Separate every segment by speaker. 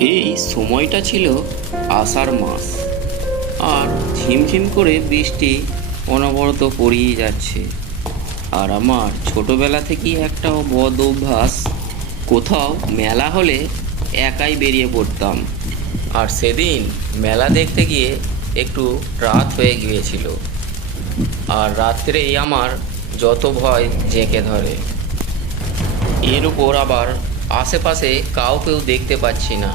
Speaker 1: এই সময়টা ছিল আষাঢ় মাস। আর ঝিমঝিম করে বৃষ্টি অনবরত পড়িয়ে যাচ্ছে। আর আমার ছোটবেলা থেকেই একটা বদ অভ্যাস, কোথাও মেলা হলে একাই বেরিয়ে পড়তাম। আর সেদিন মেলা দেখতে গিয়ে একটু রাত হয়ে গিয়েছিল। আর রাত্রেই আমার যত ভয় জেঁকে ধরে। এর উপর আবার আশেপাশে কাউকেও দেখতে পাচ্ছি না।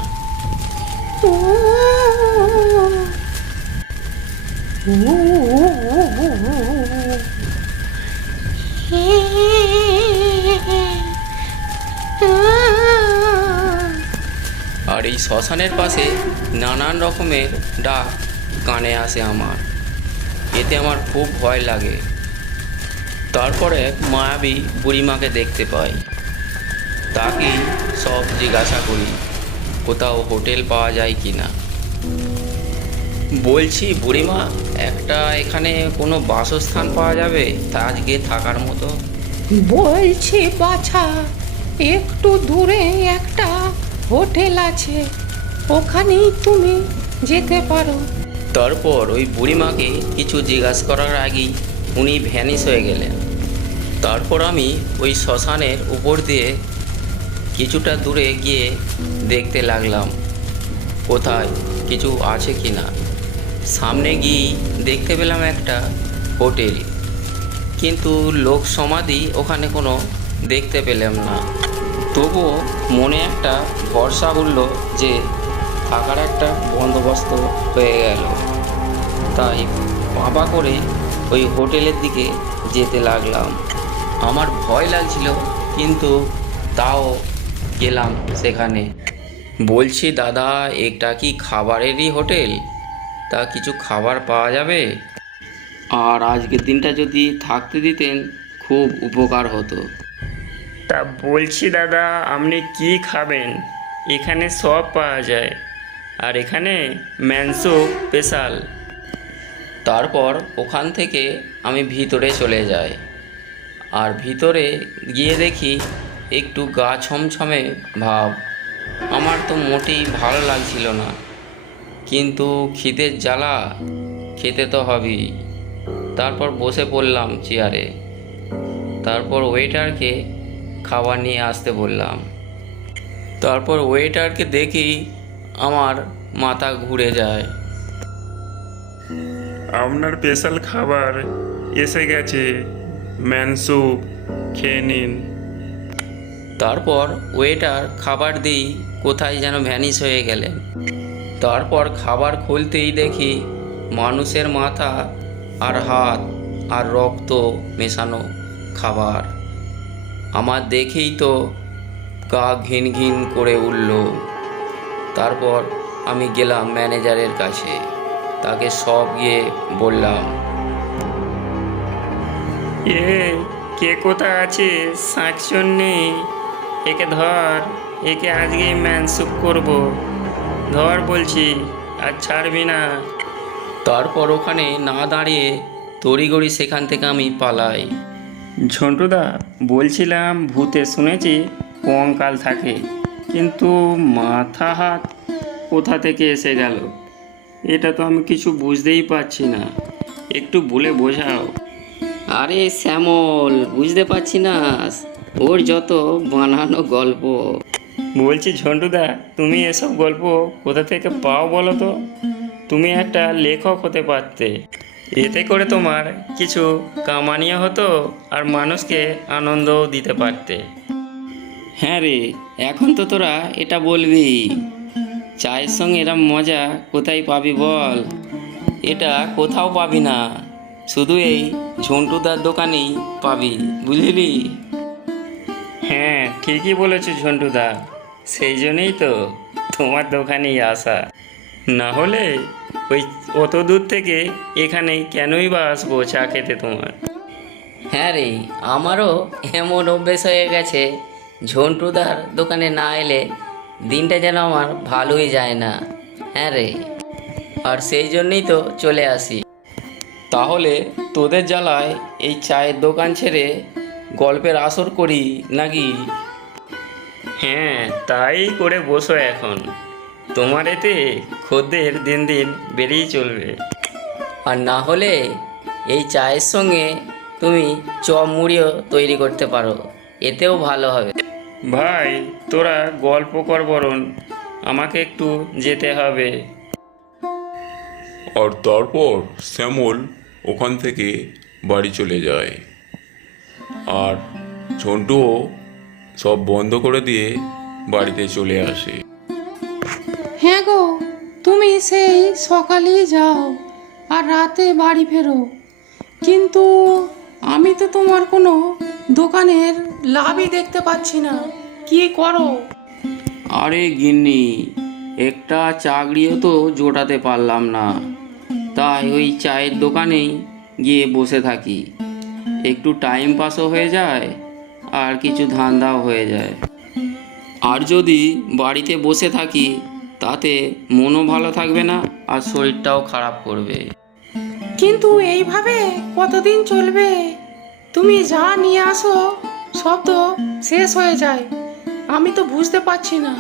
Speaker 1: আর এই শ্মশানের পাশে নানান রকমের ডাক কানে আসে আমার। এতে আমার খুব ভয় লাগে। তারপরে মায়াবী বুড়িমাকে দেখতে পাই। তাকেই সব জিজ্ঞাসা করি কোথাও হোটেল পাওয়া যায় কি না বলছি বুড়িমা একটা এখানে কোনো বাসস্থান পাওয়া যাবে? তা আজকে থাকার মতো।
Speaker 2: বলছি বাছা একটু দূরে একটা হোটেল আছে। ওখানেই তুমি যেতে পারো।
Speaker 1: তারপর ওই বুড়িমাকে কিছু জিজ্ঞাসা করার আগেই উনি ভ্যানিশ হয়ে গেলেন। তারপর আমি ওই শ্মশানের উপর দিয়ে কিছুটা দূরে গিয়ে দেখতে লাগলাম, কোথায়, কিছু আছে কি না। সামনে গিয়েই দেখতে পেলাম একটা হোটেল, কিন্তু লোক সমাধি ওখানে কোনো দেখতে পেলাম না। তবুও মনে একটা ভরসা উঠল যে থাকার একটা বন্দোবস্ত হয়ে গেল। তাই বাবা করে ওই হোটেলের দিকে যেতে লাগলাম। আমার ভয় লাগছিল, কিন্তু তাও গেলাম সেখানে। বলছি দাদা এটা কি খাবারেরই হোটেল? তা কিছু খাবার পাওয়া যাবে? আর আজকের দিনটা যদি থাকতে দিতেন খুব উপকার হতো।
Speaker 3: তা বলছি দাদা আপনি কি খাবেন? এখানে সব পাওয়া যায়। আর এখানে ম্যানসো স্পেশাল।
Speaker 1: তারপর ওখান থেকে আমি ভিতরে চলে যাই। আর ভিতরে গিয়ে দেখি একটু গা ছমছমে ভাব। আমার তো মোটেই ভালো লাগছিল না। কিন্তু খিদের জ্বালা খেতে তো হবেই। তারপর বসে পড়লাম চেয়ারে। তারপর ওয়েটারকে খাবার নিয়ে আসতে বললাম। তারপর ওয়েটারকে দেখি আমার মাথা ঘুরে যায়।
Speaker 3: আপনার স্পেশাল খাবার এসে গেছে। ম্যান স্যুপ, খেয়ে নিন।
Speaker 1: তারপর ওয়েটার খাবার দিই, কোথায় যেন ভ্যানিশ হয়ে গেলেন তারপর খাবার খুলতেই দেখি মানুষের মাথা আর হাত আর রক্ত মেশানো খাবার। আমার দেখেই তো গা ঘিন ঘিন করে উঠল। তারপর আমি গেলাম ম্যানেজারের কাছে। তাকে সব গিয়ে বললাম,
Speaker 3: এ, কে কোথা আছে শাকচুন নেই একে ধর একে আজকেই ম্যান স্যুপ করব। ধর বলছি আর ছাড়বি না।
Speaker 1: তারপর ওখানে না দাঁড়িয়ে তড়িগড়ি সেখান থেকে আমি পালাই।
Speaker 3: ঝন্টুদা বলছিলাম ভূতে শুনেছি কঙ্কাল থাকে কিন্তু মাথা হাত কোথা থেকে এসে গেল? এটা তো আমি কিছু বুঝতেই পারছি না। একটু বলে বোঝাও।
Speaker 1: আরে শ্যামল বুঝতে পারছি না। ওর যত বানানো গল্প।
Speaker 3: বলছি ঝন্টুদা তুমি এসব গল্প কোথা থেকে পাও বলো তো? তুমি একটা লেখক হতে পারতে। এতে করে তোমার কিছু কামানিও হতো আর মানুষকে আনন্দও দিতে পারতে।
Speaker 1: হ্যাঁ রে এখন তো তোরা এটা বলবি। চায়ের সঙ্গে এরম মজা কোথায় পাবি বল? এটা কোথাও পাবি না। শুধু এই ঝন্টুদার দোকানেই পাবি বুঝলি?
Speaker 3: হ্যাঁ ঠিকই বলেছ ঝন্টুদা। সেই জন্যই তো তোমার দোকানেই আসা। না হলে ওই অত দূর থেকে এখানে কেনই বা আসব চা খেতে তোমার?
Speaker 1: হ্যাঁ রে আমারও এমন অভ্যেস হয়ে গেছে ঝন্টুদার দোকানে না এলে দিনটা যেন আমার ভালোই যায় না। হ্যাঁ রে আর সেই জন্যই তো চলে আসি। তাহলে তোদের জ্বালায় এই চায়ের দোকান ছেড়ে গল্পের আসর করি নাকি?
Speaker 3: হ্যাঁ তাই করে বসো এখন। তোমার এতে খদ্দের দিন দিন বেড়েই চলবে।
Speaker 1: আর না হলে এই চায়ের সঙ্গে তুমি চপ মুড়িও তৈরি করতে পারো এতেও ভালো হবে।
Speaker 3: ভাই তোরা গল্প কর বরণ আমাকে একটু যেতে হবে।
Speaker 4: আর তারপর শ্যামল ওখান থেকে বাড়ি চলে যায়। আর ঝন্টুও সব বন্ধ করে দিয়ে বাড়িতে চলে আসে।
Speaker 2: হ্যাঁ গো তুমি সেই সকালেই যাও আর রাতে বাড়ি ফেরো। কিন্তু আমি তো তোমার কোনো দোকানের লাভই দেখতে পাচ্ছি না। কি করো?
Speaker 1: আরে গিন্নি একটা চাকরিও তো জোটাতে পারলাম না। তাই ওই চায়ের দোকানেই গিয়ে বসে থাকি। একটু টাইম পাসও হয়ে যায় আর কিছু ধান্দাও হয়ে যায়। আর যদি বাড়িতে বসে থাকি তাতে মনও ভালো থাকবে না আর শরীরটাও খারাপ করবে।
Speaker 2: কিন্তু এইভাবে কতদিন চলবে? তুমি যা নিয়ে আসো সব তো শেষ হয়ে যায়। আমি তো বুঝতে পারছি না।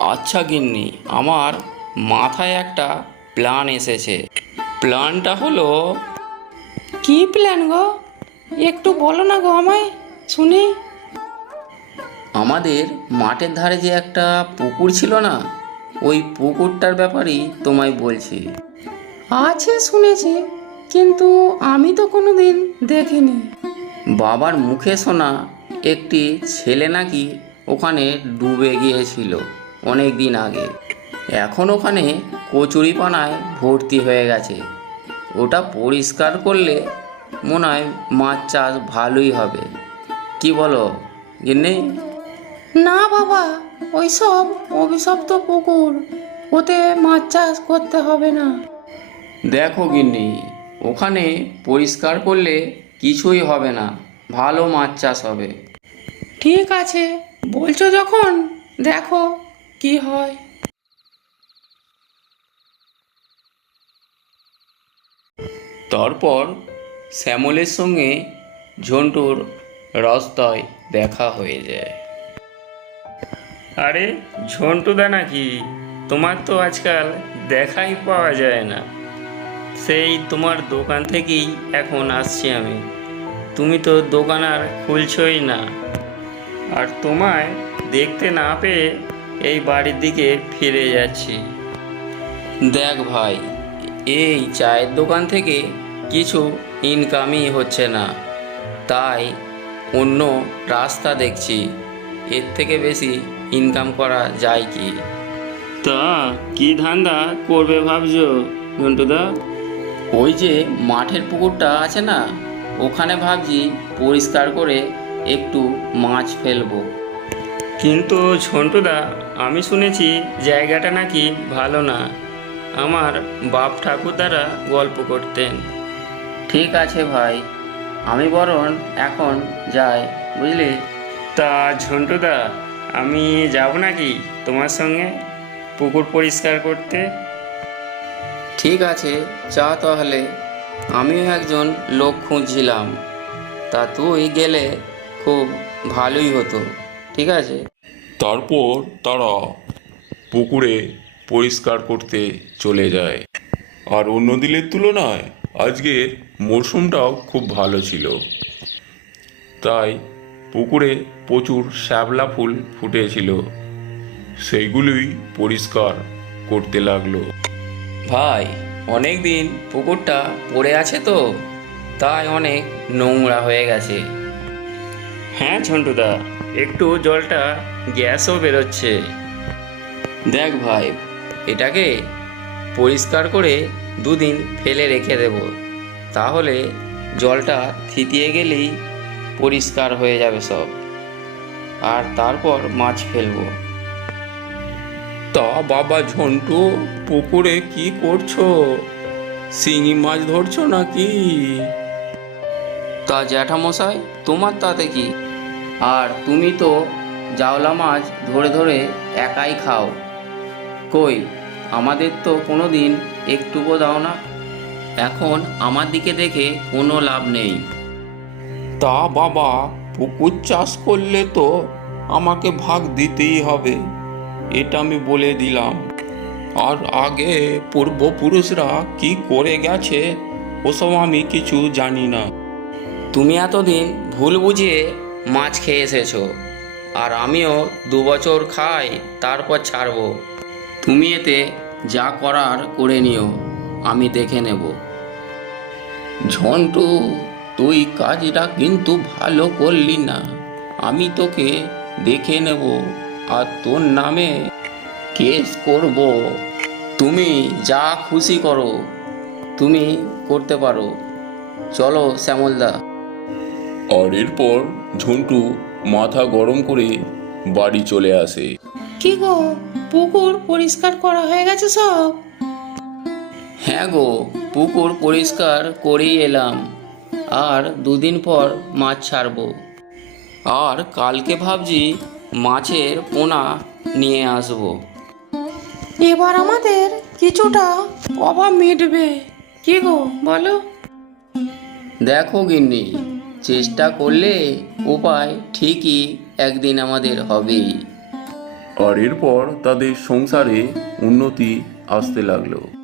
Speaker 1: আচ্ছা গিন্নি আমার মাথায় একটা প্ল্যান এসেছে। প্ল্যানটা হলো
Speaker 2: কি প্ল্যান গো? একটু বলো না গো আমায় শুনি।
Speaker 1: আমাদের মাঠের ধারে যে একটা পুকুর ছিল না ওই পুকুরটার ব্যাপারেই তোমায় বলছি।
Speaker 2: আছে শুনেছি কিন্তু আমি তো কোনো দিন দেখিনি।
Speaker 1: বাবার মুখে শোনা একটি ছেলে নাকি ওখানে ডুবে গিয়েছিল অনেক দিন আগে। এখন ওখানে কচুরিপানায় ভর্তি হয়ে গেছে। ওটা পরিষ্কার করলে মনে হয় মাছ চাষ ভালোই হবে। কি বলো গিন্নি?
Speaker 2: না বাবা ওইসব অভিশপ্ত পুকুর ওতে মাছ চাষ করতে হবে না।
Speaker 1: দেখো গিন্নি ওখানে পরিষ্কার করলে কিছুই হবে না ভালো মাছ চাষ হবে।
Speaker 2: ঠিক আছে বলছো যখন দেখো কি হয়।
Speaker 1: তারপর শ্যামলের সঙ্গে ঝন্টুর রাস্তায় দেখা হয়ে যায়।
Speaker 3: আরে, ঝন্টুদা নাকি? তোমার তো আজকাল দেখাই পাওয়া যায় না। সেই তোমার দোকান থেকেই এখন আসছি আমি। তুমি তো দোকান আর খুলছই না। আর তোমায় দেখতে না পেয়ে এই বাড়ির দিকে ফিরে যাচ্ছি।
Speaker 1: দেখ ভাই, এই চায়ের দোকান থেকে কিছু ইনকামই হচ্ছে না। তাই অন্য রাস্তা দেখছি। এর থেকে বেশি ইনকাম করা যায় কি?
Speaker 3: তা কি ধান্দা করবে ভাবছ ঝন্টুদা
Speaker 1: ওই যে মাঠের পুকুরটা আছে না ওখানে ভাবছি পরিষ্কার করে একটু মাছ ফেলব।
Speaker 3: কিন্তু ঝন্টুদা আমি শুনেছি জায়গাটা নাকি ভালো না। আমার বাপ ঠাকুরদারা গল্প করতেন।
Speaker 1: ঠিক আছে ভাই। আমি বরং এখন যাই বুঝলি?
Speaker 3: তা ঝন্টুদা আমি যাব নাকি তোমার সঙ্গে পুকুর পরিষ্কার করতে?
Speaker 1: ঠিক আছে যা তাহলে। আমিও একজন লোক খুঁজছিলাম। তা তুই গেলে খুব ভালোই হতো ঠিক আছে?
Speaker 4: তারপর তারা পুকুরে পরিষ্কার করতে চলে যায়। আর অন্য দিনের তুলনায় আজকের মরশুমটাও খুব ভালো ছিল। তাই পুকুরে প্রচুর শ্যাবলা ফুল ফুটেছিল। সেইগুলোই পরিষ্কার করতে লাগল।
Speaker 1: ভাই অনেক দিন পুকুরটা পড়ে আছে তো? তাই অনেক নোংরা হয়ে গেছে।
Speaker 3: হ্যাঁ ঝন্টুদা একটু জলটা গ্যাসও বেরোচ্ছে।
Speaker 1: দেখ ভাই এটাকে পরিষ্কার করে দুদিন ফেলে রেখে দেব। তাহলে জলটা থিতিয়ে গেলেই পরিষ্কার হয়ে যাবে সব। আর তারপর মাছ ফেলব।
Speaker 4: তা বাবা ঝন্টু পুকুরে কি করছ? শিঙি মাছ ধরছো নাকি?
Speaker 1: তা জ্যাঠামশাই তোমার তাতে কি? আর তুমি তো জাওলা মাছ ধরে ধরে একাই খাও। কই আমাদের তো কোনো দিন একটুকু দাও না। এখন আমার দিকে দেখে কোনো লাভ নেই।
Speaker 4: তা বাবা পুকুর চাষ করলে তো আমাকে ভাগ দিতেই হবে এটা আমি বলে দিলাম। আর আগে পূর্বপুরুষরা কি করে গেছে ওসব আমি কিছু জানি না।
Speaker 1: তুমি এতদিন ভুল বুঝিয়ে মাছ খেয়ে এসেছ আর আমিও দু বছর খাই তারপর ছাড়বো। তুমি এতে যা করার করে নিও, আমি দেখে নেব। ঝন্টু, তুই কাজটা কিন্তু ভালো করলি না। আমি তোকে দেখে নেব আর তোর নামে কেস করব। তুমি যা খুশি করো, তুমি করতে পারো। চলো শ্যামলদা।
Speaker 4: আর এরপর ঝন্টু মাথা গরম করে বাড়ি চলে আসে।
Speaker 2: কি গো পুকুর পরিষ্কার করা হয়ে গেছে সব?
Speaker 1: হ্যাঁ গো পুকুর পরিষ্কার করেই এলাম। আর দুদিন পর মাছ ছাড়বো। আর কালকে ভাবছি মাছের পোনা নিয়ে আসব।
Speaker 2: এবার আমাদের কিছুটা অভাব মিটবে। কি গো বলো?
Speaker 1: দেখো গিন্নি চেষ্টা করলে উপায় ঠিকই একদিন আমাদের হবেই।
Speaker 4: আর এরপর তাদের সংসারে উন্নতি আসতে লাগল।